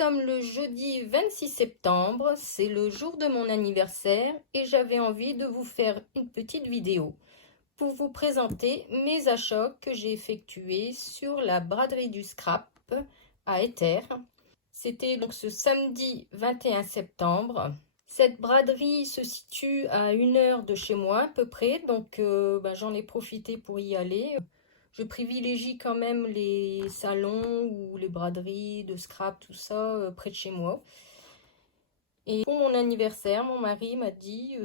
sommes le jeudi 26 septembre, c'est le jour de mon anniversaire et j'avais envie de vous faire une petite vidéo pour vous présenter mes achats que j'ai effectués sur la braderie du Scrap à Éter. C'était donc ce samedi 21 septembre. Cette braderie se situe à 1 heure de chez moi à peu près, donc j'en ai profité pour y aller. Je privilégie quand même les salons ou les braderies de scrap, tout ça, près de chez moi. Et pour mon anniversaire, mon mari m'a dit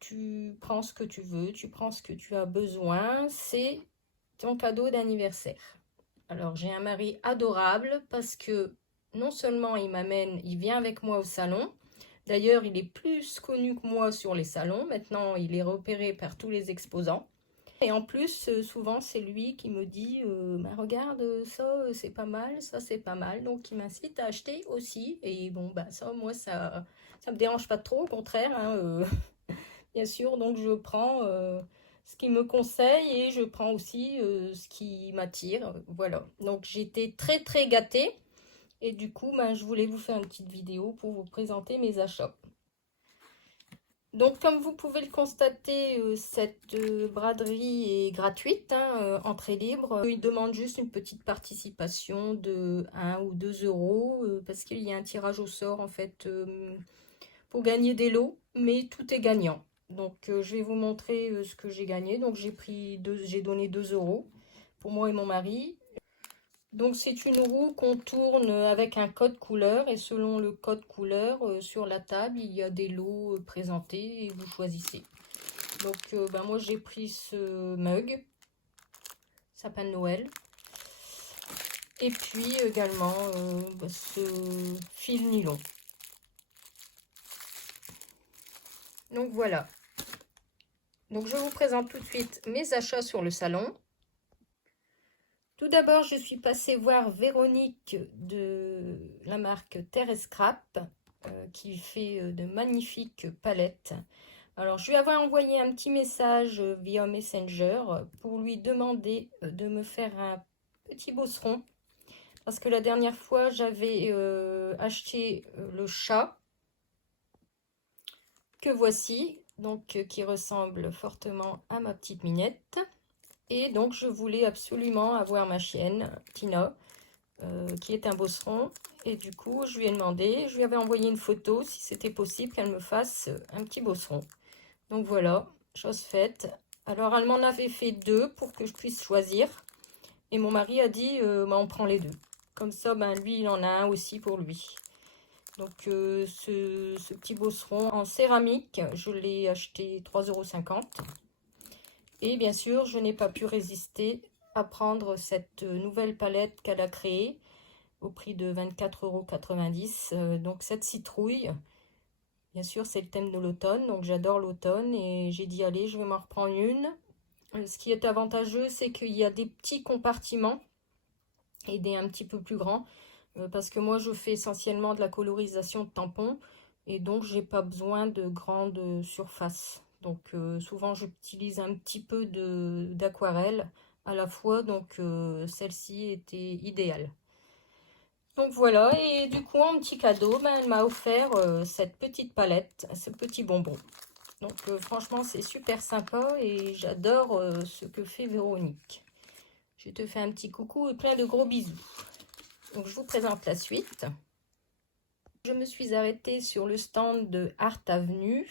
tu prends ce que tu veux, tu prends ce que tu as besoin, c'est ton cadeau d'anniversaire. Alors j'ai un mari adorable parce que non seulement il vient avec moi au salon. D'ailleurs, il est plus connu que moi sur les salons. Maintenant, il est repéré par tous les exposants. Et en plus, souvent, c'est lui qui me dit regarde, ça, c'est pas mal, ça, c'est pas mal. Donc, il m'incite à acheter aussi. Et bon, ça, moi, ça me dérange pas trop, au contraire, hein, bien sûr. Donc, je prends ce qu'il me conseille et je prends aussi ce qui m'attire. Voilà. Donc, j'étais très, très gâtée. Et du coup, je voulais vous faire une petite vidéo pour vous présenter mes achats. Donc, comme vous pouvez le constater, cette braderie est gratuite, hein, entrée libre. Il demande juste une petite participation de 1 ou 2 euros parce qu'il y a un tirage au sort en fait pour gagner des lots, mais tout est gagnant. Donc, je vais vous montrer ce que j'ai gagné. Donc, j'ai donné 2 euros pour moi et mon mari. Donc c'est une roue qu'on tourne avec un code couleur et selon le code couleur sur la table il y a des lots présentés et vous choisissez. Donc moi j'ai pris ce mug, sapin de Noël, et puis également ce fil nylon. Donc voilà. Donc je vous présente tout de suite mes achats sur le salon. Tout d'abord, je suis passée voir Véronique de la marque Terre et Scrap qui fait de magnifiques palettes. Alors, je lui avais envoyé un petit message via Messenger pour lui demander de me faire un petit bosseron. Parce que la dernière fois, j'avais acheté le chat que voici, donc qui ressemble fortement à ma petite Minette. Et donc, je voulais absolument avoir ma chienne, Tina, qui est un bosseron. Et du coup, je lui ai demandé, je lui avais envoyé une photo, si c'était possible qu'elle me fasse un petit bosseron. Donc voilà, chose faite. Alors, elle m'en avait fait 2 pour que je puisse choisir. Et mon mari a dit, on prend les 2. Comme ça, lui, il en a un aussi pour lui. Donc, ce petit bosseron en céramique, je l'ai acheté 3,50 €. Et bien sûr, je n'ai pas pu résister à prendre cette nouvelle palette qu'elle a créée au prix de 24,90 €. Donc cette citrouille, bien sûr, c'est le thème de l'automne, donc j'adore l'automne et j'ai dit allez, je vais m'en reprendre une. Ce qui est avantageux, c'est qu'il y a des petits compartiments et des un petit peu plus grands, parce que moi je fais essentiellement de la colorisation de tampons et donc j'ai pas besoin de grandes surfaces. Donc souvent j'utilise un petit peu d'aquarelle à la fois, donc celle-ci était idéale. Donc voilà, et du coup en petit cadeau, elle m'a offert cette petite palette, ce petit bonbon. Donc franchement c'est super sympa et j'adore ce que fait Véronique. Je te fais un petit coucou et plein de gros bisous. Donc je vous présente la suite. Je me suis arrêtée sur le stand de Art Avenue.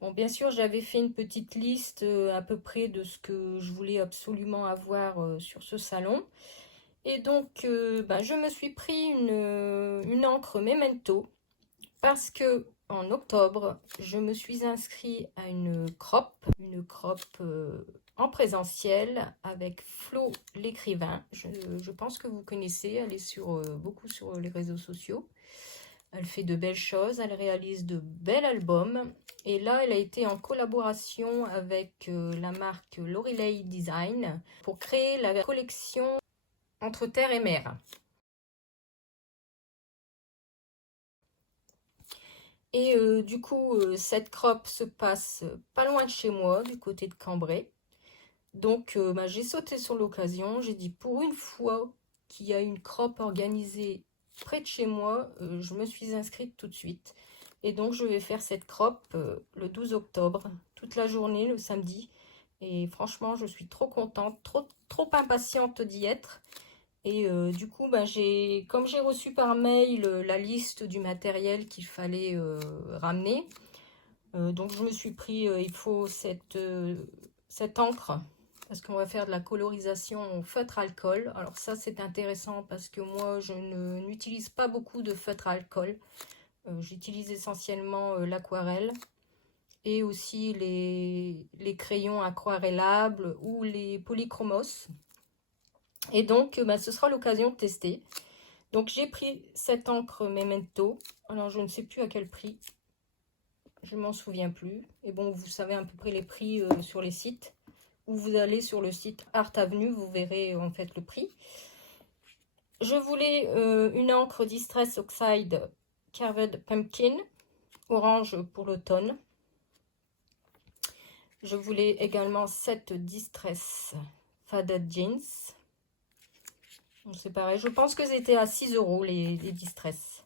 Bon, bien sûr, j'avais fait une petite liste à peu près de ce que je voulais absolument avoir sur ce salon. Et donc, je me suis pris une encre Memento parce que en octobre, je me suis inscrite à une crop en présentiel avec Flo l'écrivain. Je pense que vous connaissez, elle est beaucoup sur les réseaux sociaux. Elle fait de belles choses, elle réalise de bels albums. Et là, elle a été en collaboration avec la marque Lorelei Design pour créer la collection Entre terre et mer. Et du coup, cette crop se passe pas loin de chez moi, du côté de Cambrai. Donc, j'ai sauté sur l'occasion. J'ai dit, pour une fois qu'il y a une crop organisée près de chez moi, je me suis inscrite tout de suite. Et donc, je vais faire cette crop le 12 octobre, toute la journée, le samedi. Et franchement, je suis trop contente, trop impatiente d'y être. Et du coup, ben, comme j'ai reçu par mail la liste du matériel qu'il fallait ramener, donc je me suis pris, il faut cette encre, parce qu'on va faire de la colorisation au feutre alcool. Alors ça, c'est intéressant parce que moi, je n'utilise pas beaucoup de feutre alcool. J'utilise essentiellement l'aquarelle et aussi les crayons aquarellables ou les polychromos. Et donc, bah, ce sera l'occasion de tester. Donc, j'ai pris cette encre Memento. Alors, je ne sais plus à quel prix. Je ne m'en souviens plus. Et bon, vous savez à peu près les prix sur les sites. Ou vous allez sur le site Art Avenue, vous verrez en fait le prix. Je voulais une encre Distress Oxide Carved Pumpkin, orange pour l'automne. Je voulais également cette Distress Faded Jeans. C'est pareil, je pense que c'était à 6 € les Distress.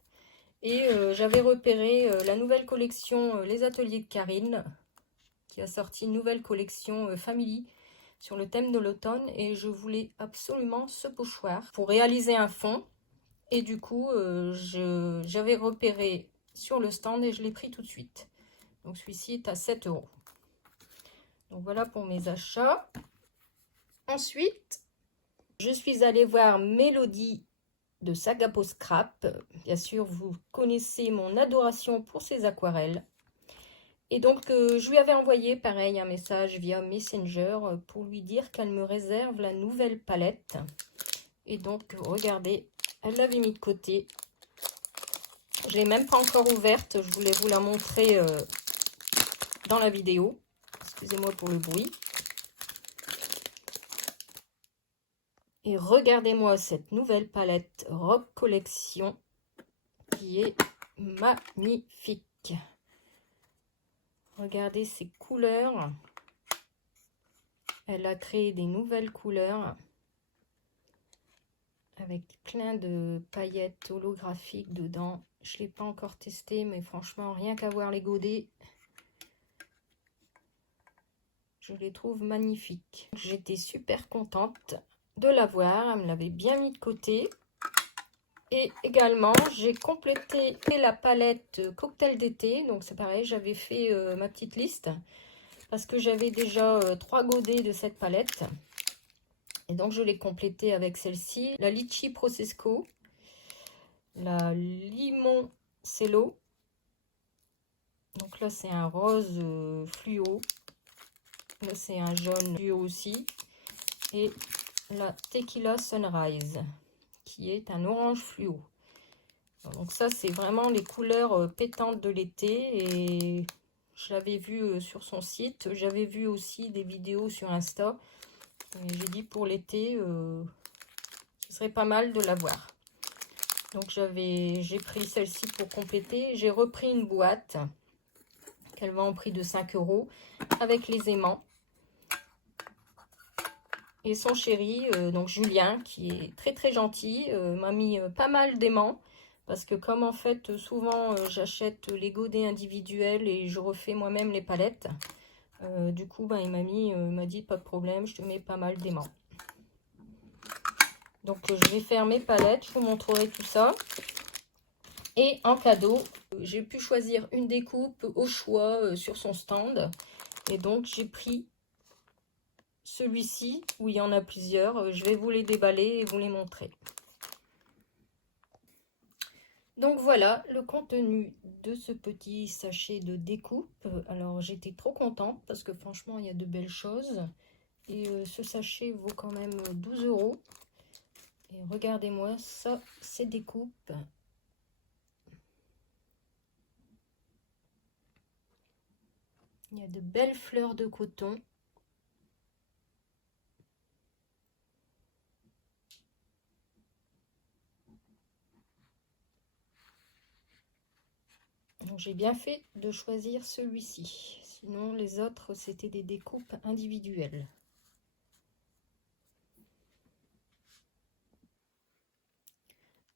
Et j'avais repéré la nouvelle collection Les Ateliers de Karine, qui a sorti une nouvelle collection Family sur le thème de l'automne. Et je voulais absolument ce pochoir pour réaliser un fond. Et du coup, j'avais repéré sur le stand et je l'ai pris tout de suite. Donc celui-ci est à 7 €. Donc voilà pour mes achats. Ensuite, je suis allée voir Mélodie de Sagapo Scrap. Bien sûr, vous connaissez mon adoration pour ses aquarelles. Et donc, je lui avais envoyé, pareil, un message via Messenger pour lui dire qu'elle me réserve la nouvelle palette. Et donc, regardez, elle l'avait mis de côté. Je ne l'ai même pas encore ouverte. Je voulais vous la montrer dans la vidéo. Excusez-moi pour le bruit. Et regardez-moi cette nouvelle palette Rock Collection qui est magnifique. Regardez ces couleurs. Elle a créé des nouvelles couleurs avec plein de paillettes holographiques dedans. Je ne l'ai pas encore testé, mais franchement, rien qu'à voir les godets, je les trouve magnifiques. J'étais super contente de l'avoir. Elle me l'avait bien mis de côté. Et également, j'ai complété la palette cocktail d'été. Donc c'est pareil, j'avais fait ma petite liste parce que j'avais déjà 3 godets de cette palette. Et donc je l'ai complétée avec celle-ci. La Litchi Prosecco, la Limoncello. Donc là c'est un rose fluo. Là c'est un jaune fluo aussi. Et la Tequila Sunrise, qui est un orange fluo. Donc ça, c'est vraiment les couleurs pétantes de l'été. Et je l'avais vu sur son site. J'avais vu aussi des vidéos sur Insta. J'ai dit pour l'été, ce serait pas mal de l'avoir. Donc j'ai pris celle-ci pour compléter. J'ai repris une boîte qu'elle vend au prix de 5 € avec les aimants. Et son chéri, donc Julien, qui est très gentil, m'a mis pas mal d'aimants. Parce que comme en fait, souvent, j'achète les godets individuels et je refais moi-même les palettes. Du coup, ben, il m'a dit, pas de problème, je te mets pas mal d'aimants. Donc, je vais faire mes palettes, je vous montrerai tout ça. Et en cadeau, j'ai pu choisir une découpe au choix sur son stand. Et donc, j'ai pris celui-ci, où il y en a plusieurs. Je vais vous les déballer et vous les montrer. Donc voilà le contenu de ce petit sachet de découpe. Alors j'étais trop contente parce que franchement il y a de belles choses. Et ce sachet vaut quand même 12 €. Et regardez-moi ça, ces découpes. Il y a de belles fleurs de coton. Donc j'ai bien fait de choisir celui-ci. Sinon les autres c'était des découpes individuelles.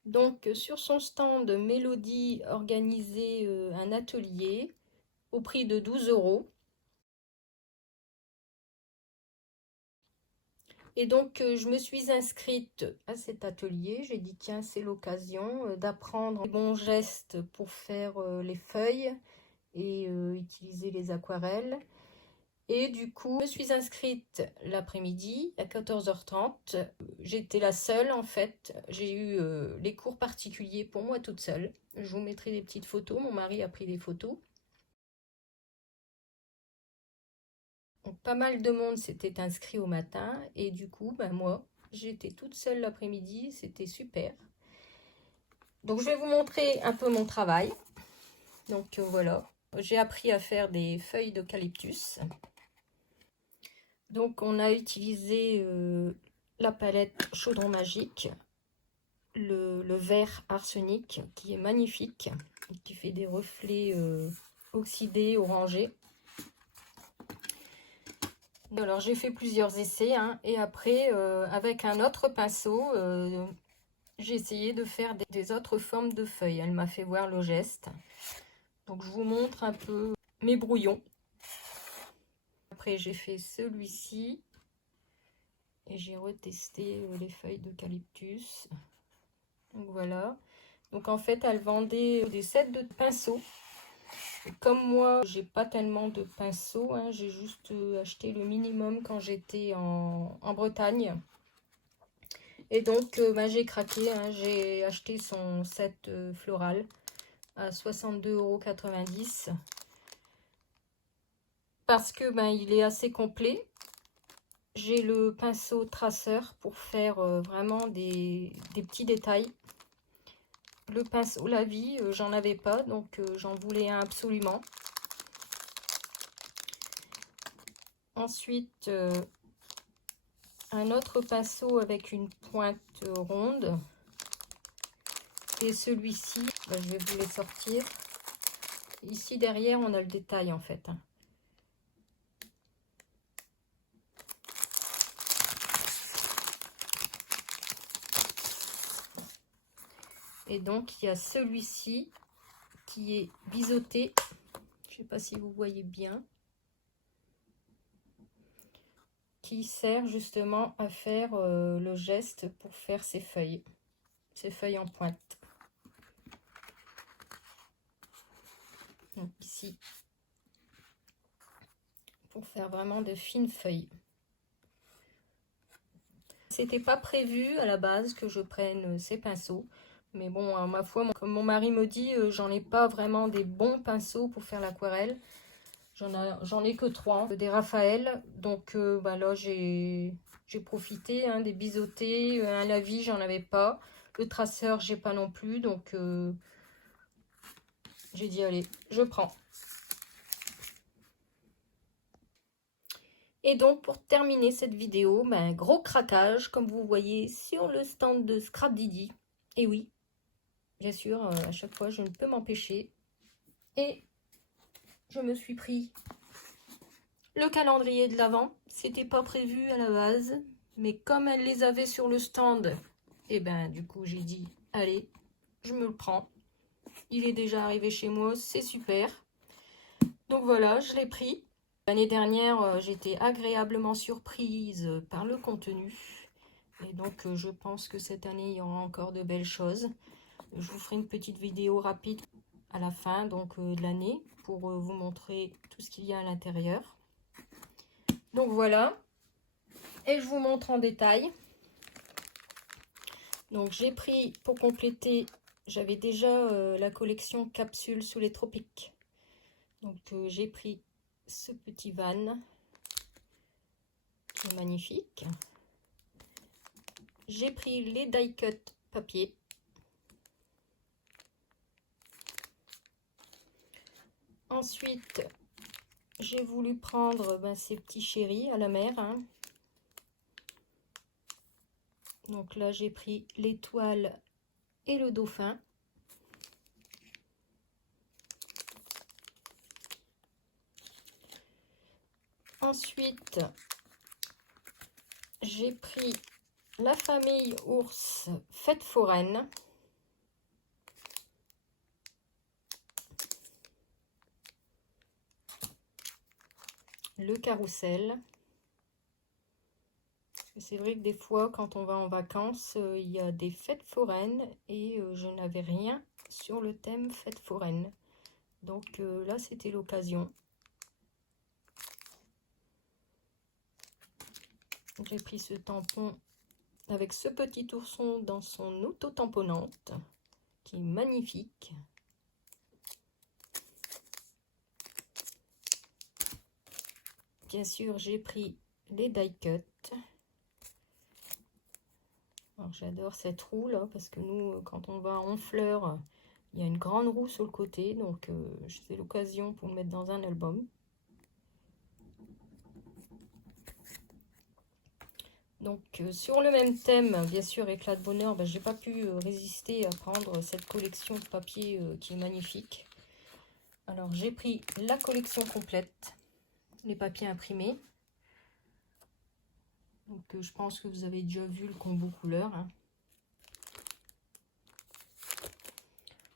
Donc sur son stand, Mélodie organisait un atelier au prix de 12 €. Et donc je me suis inscrite à cet atelier. J'ai dit tiens, c'est l'occasion d'apprendre les bons gestes pour faire les feuilles et utiliser les aquarelles. Et du coup, je me suis inscrite l'après-midi à 14h30. J'étais la seule en fait. J'ai eu les cours particuliers pour moi toute seule. Je vous mettrai des petites photos. Mon mari a pris des photos. Donc, pas mal de monde s'était inscrit au matin. Et du coup, ben, moi, j'étais toute seule l'après-midi. C'était super. Donc, je vais vous montrer un peu mon travail. Donc, voilà. J'ai appris à faire des feuilles d'eucalyptus. Donc on a utilisé la palette Chaudron Magique, le vert arsenic qui est magnifique, qui fait des reflets oxydés, orangés. Alors j'ai fait plusieurs essais hein, et après avec un autre pinceau, j'ai essayé de faire des autres formes de feuilles. Elle m'a fait voir le geste. Donc je vous montre un peu mes brouillons. Après j'ai fait celui-ci. Et j'ai retesté les feuilles d'eucalyptus. Donc voilà. Donc en fait, elle vendait des sets de pinceaux. Et comme moi, j'ai pas tellement de pinceaux, hein, j'ai juste acheté le minimum quand j'étais en Bretagne. Et donc ben, j'ai craqué, hein, j'ai acheté son set floral à 62,90 € parce que ben, il est assez complet. J'ai le pinceau traceur pour faire vraiment des petits détails. Le pinceau la vie, j'en avais pas, donc j'en voulais un absolument. Ensuite, un autre pinceau avec une pointe ronde. Et celui-ci, ben, je vais vous les sortir. Ici derrière, on a le détail en fait. Et donc, il y a celui-ci qui est biseauté. Je ne sais pas si vous voyez bien. Qui sert justement à faire le geste pour faire ces feuilles en pointe. Donc ici, pour faire vraiment de fines feuilles. C'était pas prévu à la base que je prenne ces pinceaux. Mais bon, à ma foi, comme mon mari me dit, j'en ai pas vraiment des bons pinceaux pour faire l'aquarelle. J'en ai que 3, des Raphaël. Donc bah là, j'ai profité hein, des biseautés. Un la vie, j'en avais pas. Le traceur, j'ai pas non plus. Donc j'ai dit, allez, je prends. Et donc, pour terminer cette vidéo, ben, gros craquage, comme vous voyez, sur le stand de Scrap Didi. Et oui, bien sûr, à chaque fois, je ne peux m'empêcher. Et je me suis pris le calendrier de l'Avent. C'était pas prévu à la base, mais comme elle les avait sur le stand, et ben du coup, j'ai dit, allez, je me le prends. Il est déjà arrivé chez moi, c'est super. Donc voilà, je l'ai pris. L'année dernière, j'étais agréablement surprise par le contenu. Et donc, je pense que cette année, il y aura encore de belles choses. Je vous ferai une petite vidéo rapide à la fin donc, de l'année pour vous montrer tout ce qu'il y a à l'intérieur. Donc voilà. Et je vous montre en détail. Donc, j'ai pris pour compléter, j'avais déjà la collection Capsules sous les tropiques. Donc, j'ai pris ce petit van qui est magnifique. J'ai pris les die cut papier. Ensuite, j'ai voulu prendre ces petits chéris à la mer. Hein. Donc là, j'ai pris l'étoile et le dauphin. Ensuite, j'ai pris la famille ours fête foraine. le carrousel. C'est vrai que des fois, quand on va en vacances, il y a des fêtes foraines et je n'avais rien sur le thème fêtes foraines. Donc là, c'était l'occasion. J'ai pris ce tampon avec ce petit ourson dans son auto-tamponnante, qui est magnifique. Bien sûr, j'ai pris les die cut. J'adore cette roue là parce que nous, quand on va à Honfleur, il y a une grande roue sur le côté, donc c'est l'occasion pour le mettre dans un album. Donc sur le même thème, bien sûr, éclat de bonheur, j'ai pas pu résister à prendre cette collection de papier qui est magnifique. Alors j'ai pris la collection complète, les papiers imprimés. Donc je pense que vous avez déjà vu le combo couleur. Hein.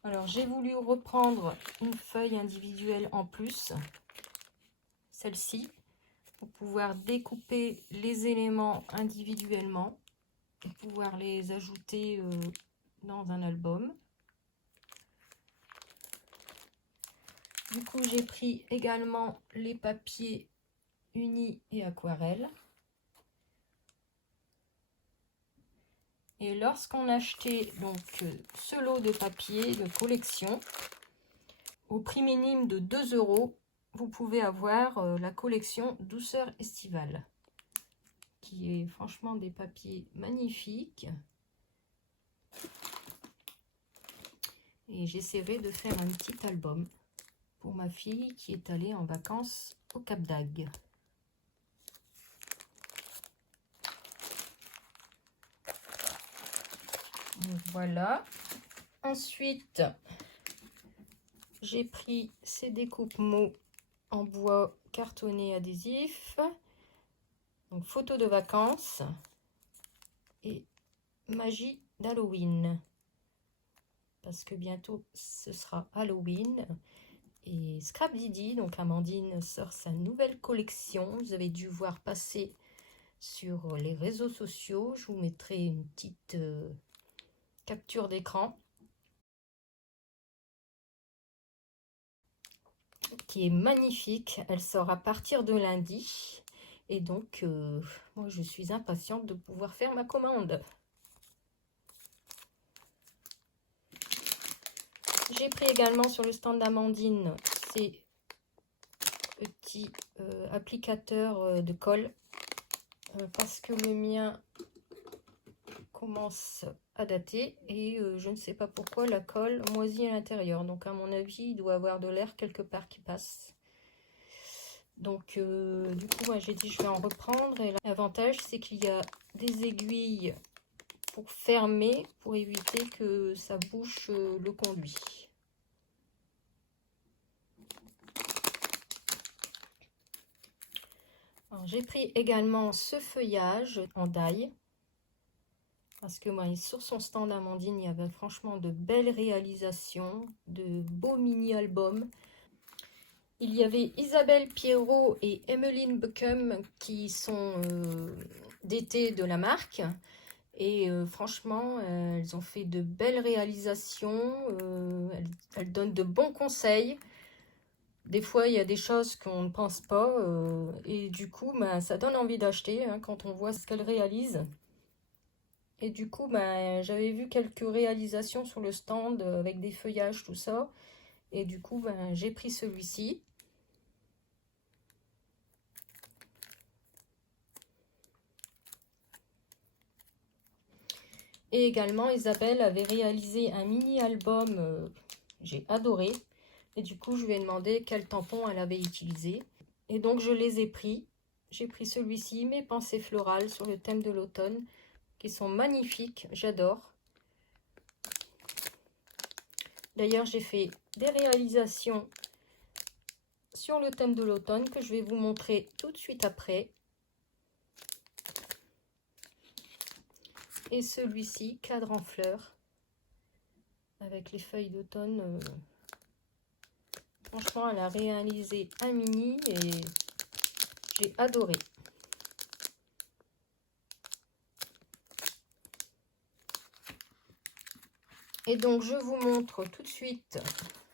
Alors j'ai voulu reprendre une feuille individuelle en plus, celle-ci, pour pouvoir découper les éléments individuellement et pouvoir les ajouter dans un album. Du coup, j'ai pris également les papiers unis et aquarelle. Et lorsqu'on achetait donc ce lot de papier de collection, au prix minime de 2 €, vous pouvez avoir la collection Douceur estivale, qui est franchement des papiers magnifiques. Et j'essaierai de faire un petit album pour ma fille qui est allée en vacances au Cap d'Agde. Voilà. Ensuite, j'ai pris ces découpes mots en bois cartonné adhésif. Donc, photo de vacances et magie d'Halloween. Parce que bientôt, ce sera Halloween. Et Scrap Didi, donc Amandine, sort sa nouvelle collection. Vous avez dû voir passer sur les réseaux sociaux. Je vous mettrai une petite capture d'écran qui est magnifique. Elle sort à partir de lundi. Et donc, moi, je suis impatiente de pouvoir faire ma commande. J'ai pris également sur le stand d'Amandine ces petits applicateurs de colle parce que le mien commence à dater et je ne sais pas pourquoi la colle moisit à l'intérieur. Donc à mon avis, il doit avoir de l'air quelque part qui passe. Donc du coup, moi j'ai dit je vais en reprendre et l'avantage c'est qu'il y a des aiguilles pour fermer, pour éviter que ça bouche le conduit. J'ai pris également ce feuillage en die. Parce que moi, sur son stand Amandine, il y avait franchement de belles réalisations, de beaux mini-albums. Il y avait Isabelle Pierrot et Emmeline Buckham qui sont d'été de la marque. Et franchement, elles ont fait de belles réalisations. Elles donnent de bons conseils. Des fois, il y a des choses qu'on ne pense pas. Et du coup, ça donne envie d'acheter quand on voit ce qu'elles réalisent. Et du coup, j'avais vu quelques réalisations sur le stand avec des feuillages, tout ça. Et du coup, j'ai pris celui-ci. Et également, Isabelle avait réalisé un mini-album. J'ai adoré. Et du coup, je lui ai demandé quel tampon elle avait utilisé. Et donc, je les ai pris. J'ai pris celui-ci, Mes pensées florales sur le thème de l'automne, qui sont magnifiques. J'adore. D'ailleurs, j'ai fait des réalisations sur le thème de l'automne que je vais vous montrer tout de suite après. Et celui-ci, cadre en fleurs, avec les feuilles d'automne. Franchement, elle a réalisé un mini et j'ai adoré. Et donc, je vous montre tout de suite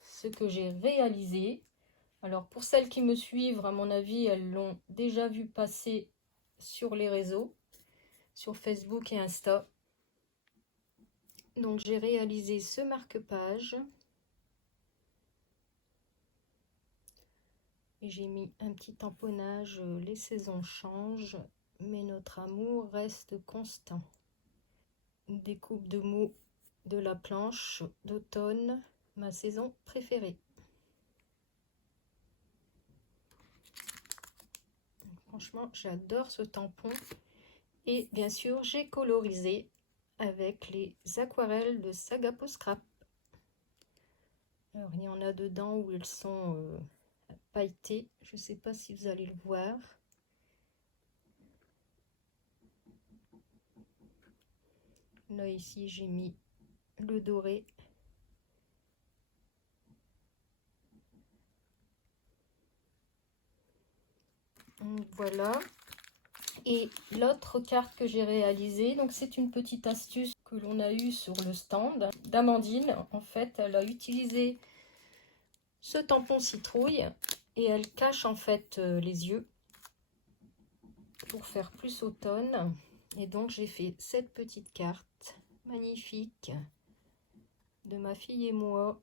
ce que j'ai réalisé. Alors, pour celles qui me suivent, à mon avis, elles l'ont déjà vu passer sur les réseaux, sur Facebook et Insta. Donc, j'ai réalisé ce marque-page. Et j'ai mis un petit tamponnage, les saisons changent, mais notre amour reste constant. Découpe de mots de la planche d'automne, ma saison préférée. Franchement, j'adore ce tampon. Et bien sûr, j'ai colorisé avec les aquarelles de Sagapo Scrap. Alors, il y en a dedans où elles sont pailletées. Je ne sais pas si vous allez le voir. Là, ici, j'ai mis le doré. Voilà. Et l'autre carte que j'ai réalisée, donc c'est une petite astuce que l'on a eue sur le stand d'Amandine. En fait, elle a utilisé ce tampon citrouille et elle cache en fait les yeux pour faire plus automne. Et donc j'ai fait cette petite carte magnifique de ma fille et moi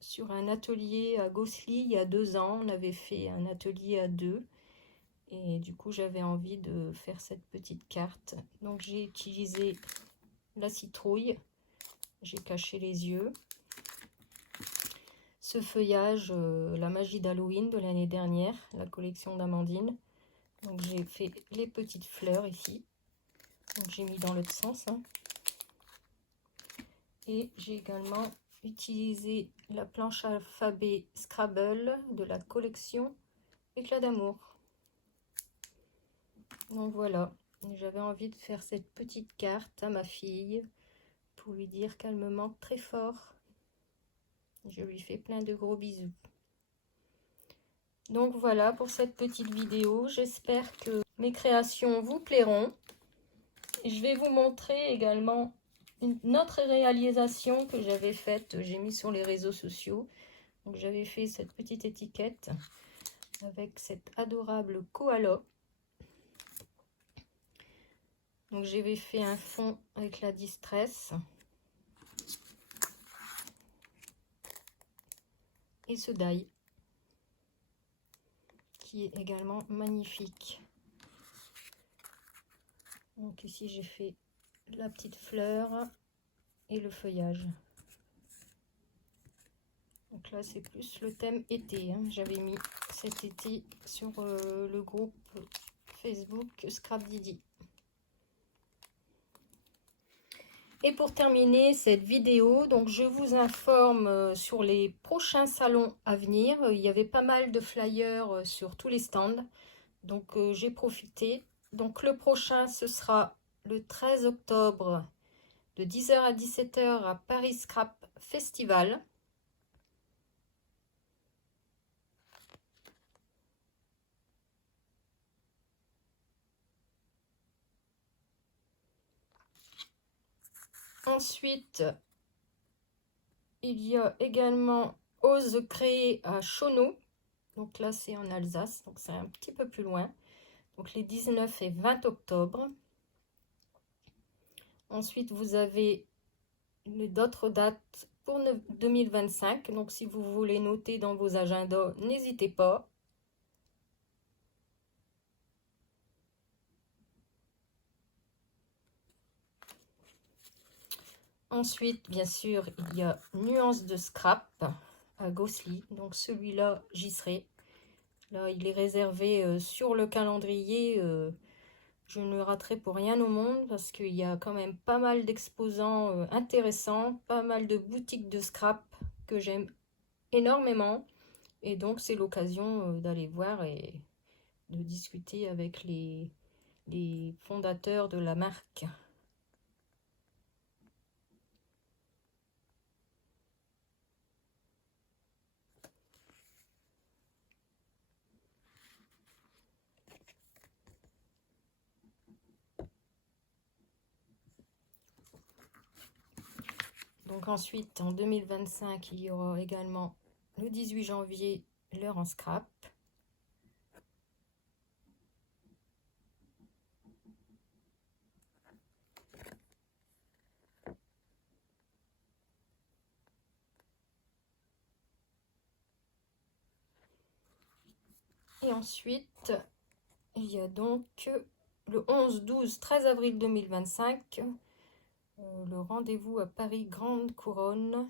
sur un atelier à Gosselies il y a 2 ans. On avait fait un atelier à 2. Et du coup, j'avais envie de faire cette petite carte. Donc, j'ai utilisé la citrouille. J'ai caché les yeux. Ce feuillage, la magie d'Halloween de l'année dernière, la collection d'Amandine. Donc, j'ai fait les petites fleurs ici. Donc, j'ai mis dans l'autre sens. Hein. Et j'ai également utilisé la planche alphabet Scrabble de la collection Éclat d'amour. Donc voilà, j'avais envie de faire cette petite carte à ma fille pour lui dire qu'elle me manque très fort. Je lui fais plein de gros bisous. Donc voilà pour cette petite vidéo. J'espère que mes créations vous plairont. Je vais vous montrer également une autre réalisation que j'avais faite. J'ai mis sur les réseaux sociaux. Donc j'avais fait cette petite étiquette avec cette adorable koala. Donc j'avais fait un fond avec la distress. Et ce die qui est également magnifique. Donc ici j'ai fait la petite fleur et le feuillage. Donc là c'est plus le thème été. Hein. J'avais mis cet été sur le groupe Facebook Scrap Didi. Et pour terminer cette vidéo, donc je vous informe sur les prochains salons à venir. Il y avait pas mal de flyers sur tous les stands. Donc j'ai profité. Donc le prochain ce sera le 13 octobre de 10 h à 17 h à Paris Scrap Festival. Ensuite, il y a également Ose créer à Chauneau. Donc là, c'est en Alsace, donc c'est un petit peu plus loin. Donc les 19 et 20 octobre. Ensuite, vous avez d'autres dates pour 2025. Donc si vous voulez noter dans vos agendas, n'hésitez pas. Ensuite, bien sûr, il y a Nuance de Scrap à Gosselies. Donc celui-là, j'y serai. Là, il est réservé sur le calendrier. Je ne le raterai pour rien au monde parce qu'il y a quand même pas mal d'exposants intéressants, pas mal de boutiques de scrap que j'aime énormément. Et donc, c'est l'occasion d'aller voir et de discuter avec les fondateurs de la marque. Donc ensuite, en 2025, il y aura également le 18 janvier, l'heure en scrap. Et ensuite, il y a donc le 11, 12, 13 avril 2025, le rendez-vous à Paris Grande Couronne,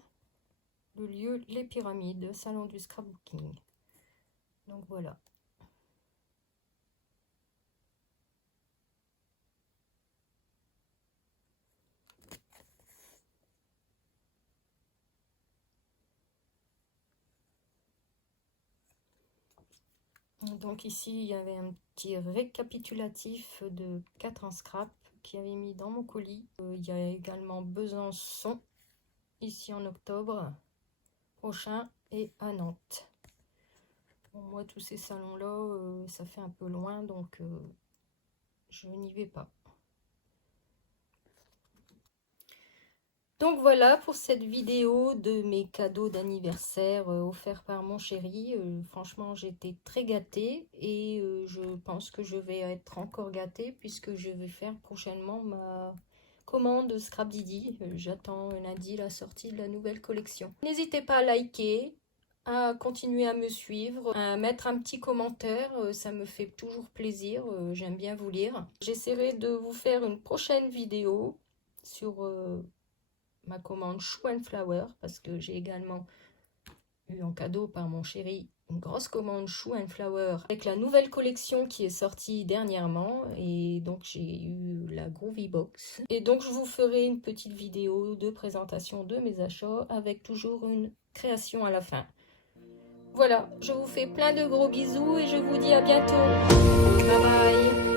le lieu Les Pyramides, salon du scrapbooking. Donc voilà. Donc ici, il y avait un petit récapitulatif de 4 en scrap qui avait mis dans mon colis. Il y a également Besançon, ici en octobre prochain, et à Nantes. Bon, moi, tous ces salons-là, ça fait un peu loin, donc je n'y vais pas. Donc voilà pour cette vidéo de mes cadeaux d'anniversaire offerts par mon chéri. Franchement, j'étais très gâtée et je pense que je vais être encore gâtée puisque je vais faire prochainement ma commande Scrapdidi. J'attends lundi la sortie de la nouvelle collection. N'hésitez pas à liker, à continuer à me suivre, à mettre un petit commentaire, ça me fait toujours plaisir, j'aime bien vous lire. J'essaierai de vous faire une prochaine vidéo sur ma commande Shoe & Flower parce que j'ai également eu en cadeau par mon chéri une grosse commande Shoe & Flower avec la nouvelle collection qui est sortie dernièrement, et donc j'ai eu la Groovy Box, et donc je vous ferai une petite vidéo de présentation de mes achats avec toujours une création à la fin. Voilà, je vous fais plein de gros bisous et je vous dis à bientôt. Bye bye.